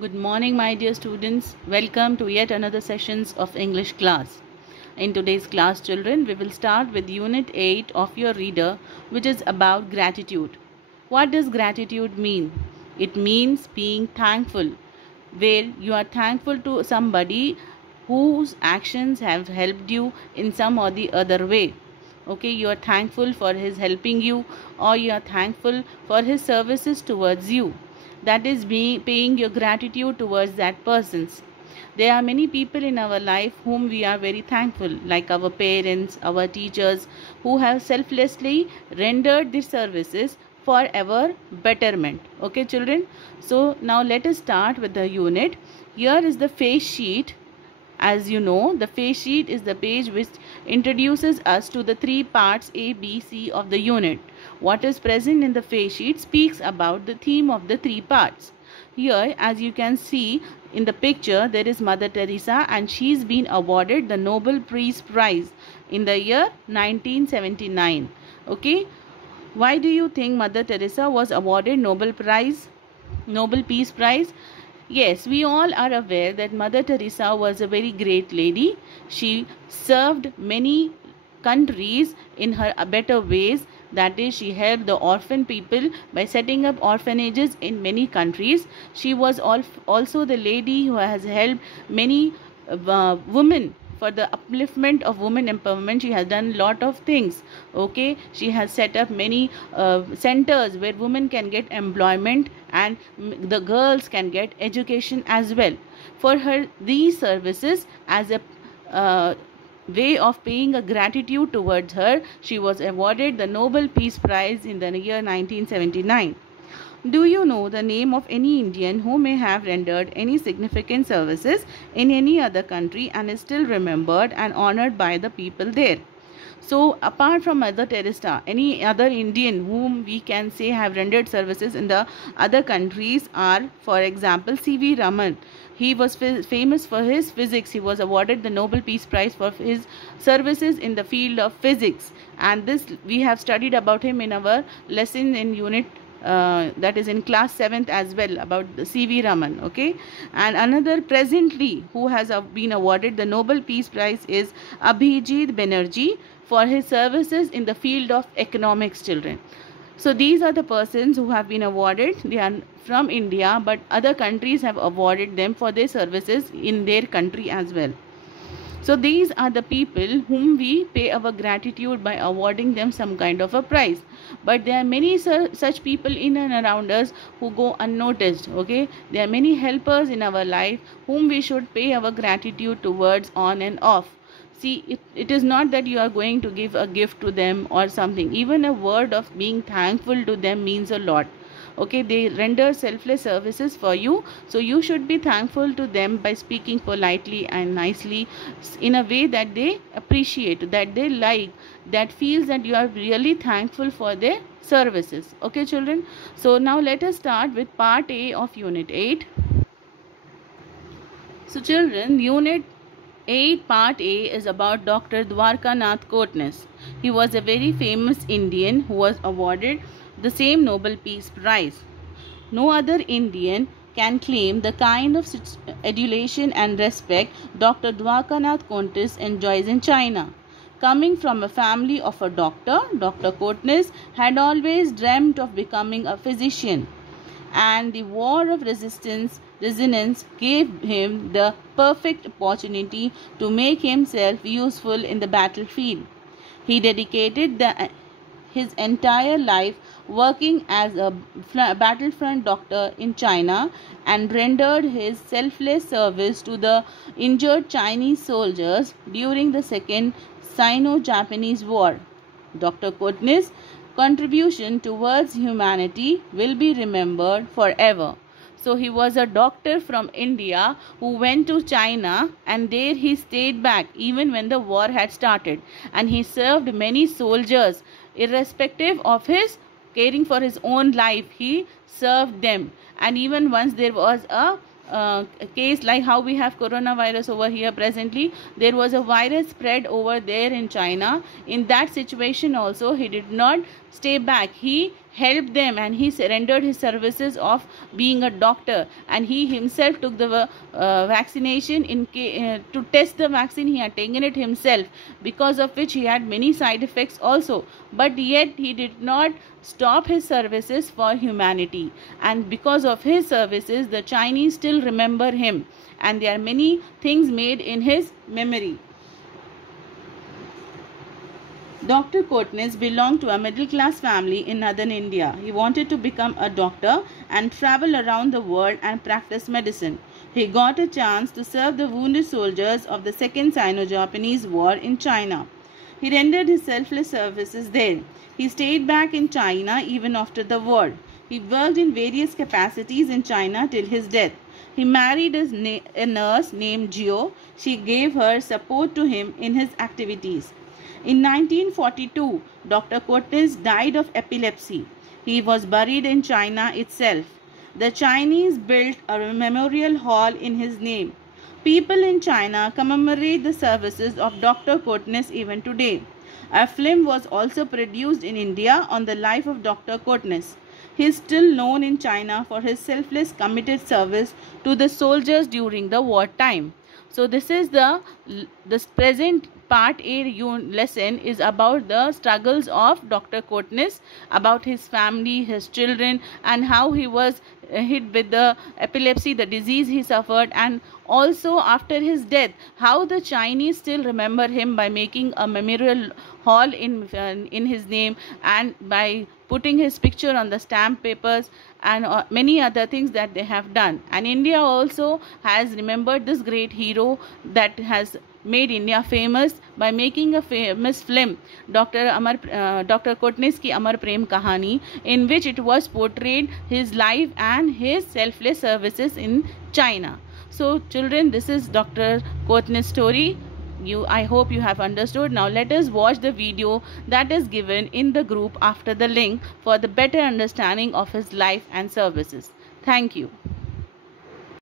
Good morning, my dear students. Welcome to yet another sessions of English class. In today's class, children, we will start with Unit 8 of your reader, which is about gratitude. What does gratitude mean? It means being thankful, where you are thankful to somebody whose actions have helped you in some or the other way. Okay, you are thankful for his helping you, or you are thankful for his services towards you. That is paying your gratitude towards that person's. There are many people in our life whom we are very thankful, like our parents, our teachers, who have selflessly rendered these services for our betterment. Okay, children. So now let us start with the unit. Here is the face sheet. As you know, the face sheet is the page which introduces us to the three parts A, B, C of the unit. What is present in the face sheet speaks about the theme of the three parts. Here, as you can see in the picture, there is Mother Teresa, and she's been awarded the Nobel Peace Prize in the year 1979. Okay, why do you think Mother Teresa was awarded Nobel Peace Prize? Yes, we all are aware that Mother Teresa was a very great lady. She served many countries in her better ways. That is, she helped the orphan people by setting up orphanages in many countries. She was also the lady who has helped many women for the upliftment of women empowerment. She has done a lot of things. Okay, she has set up many centers where women can get employment and the girls can get education as well. For her, these services, as a way of paying a gratitude towards her, she was awarded the Nobel Peace Prize in the year 1979. Do you know the name of any Indian who may have rendered any significant services in any other country and is still remembered and honored by the people there? So, apart from Mother Teresa, any other Indian whom we can say have rendered services in the other countries are, for example, C.V. Raman. He was famous for his physics. He was awarded the Nobel Peace Prize for his services in the field of physics. And this we have studied about him in our lesson in unit that is in class 7th as well, about the C.V. Raman. Okay, and another presently who has been awarded the Nobel Peace Prize is Abhijit Banerjee for his services in the field of economics, children. So these are the persons who have been awarded. They are from India, but other countries have awarded them for their services in their country as well. So these are the people whom we pay our gratitude by awarding them some kind of a prize. But there are many such people in and around us who go unnoticed. Okay, there are many helpers in our life whom we should pay our gratitude towards on and off. See, it is not that you are going to give a gift to them or something. Even a word of being thankful to them means a lot. Okay, they render selfless services for you, so you should be thankful to them by speaking politely and nicely in a way that they appreciate, that they like, that feels that you are really thankful for their services. Okay, children, so now let us start with part A of unit 8. So children, unit 8 part A is about Dr. Dwarkanath Kotnis. He was a very famous Indian who was awarded the same Nobel Peace Prize. No other Indian can claim the kind of adulation and respect Dr. Dwarkanath Kotnis enjoys in China. Coming from a family of a doctor, Dr. Kotnis had always dreamt of becoming a physician, and the war of resonance gave him the perfect opportunity to make himself useful in the battlefield. He dedicated his entire life working as a battlefront doctor in China and rendered his selfless service to the injured Chinese soldiers during the Second Sino-Japanese War. Dr. Kotnis' contribution towards humanity will be remembered forever. So he was a doctor from India who went to China, and there he stayed back even when the war had started, and he served many soldiers irrespective of his caring for his own life. He served them, and even once there was a case like how we have coronavirus over here presently, there was a virus spread over there in China. In that situation also, he did not stay back. He helped them and he surrendered his services of being a doctor, and he himself took the vaccination to test the vaccine. He had taken it himself, because of which he had many side effects also, but yet he did not stop his services for humanity, and because of his services the Chinese still remember him, and there are many things made in his memory. Dr. Kotnis belonged to a middle-class family in northern India. He wanted to become a doctor and travel around the world and practice medicine. He got a chance to serve the wounded soldiers of the Second Sino-Japanese War in China. He rendered his selfless services there. He stayed back in China even after the war. He worked in various capacities in China till his death. He married a nurse named Jio. She gave her support to him in his activities. In 1942, Dr. Kotnis died of epilepsy. He was buried in China itself. The Chinese built a memorial hall in his name. People in China commemorate the services of Dr. Kotnis even today. A film was also produced in India on the life of Dr. Kotnis. He is still known in China for his selfless, committed service to the soldiers during the wartime. So this is this present part A lesson is about the struggles of Dr. Kotnis, about his family, his children, and how he was hit with the epilepsy, the disease he suffered, and also after his death, how the Chinese still remember him by making a memorial hall in his name, and by putting his picture on the stamp papers, and many other things that they have done. And India also has remembered this great hero that has made India famous by making a famous film, Dr. Kotnis ki Amar Prem Kahani, in which it was portrayed his life and his selfless services in China. So children, this is Dr. Kotnis' story. I hope you have understood. Now let us watch the video that is given in the group after the link for the better understanding of his life and services. Thank you.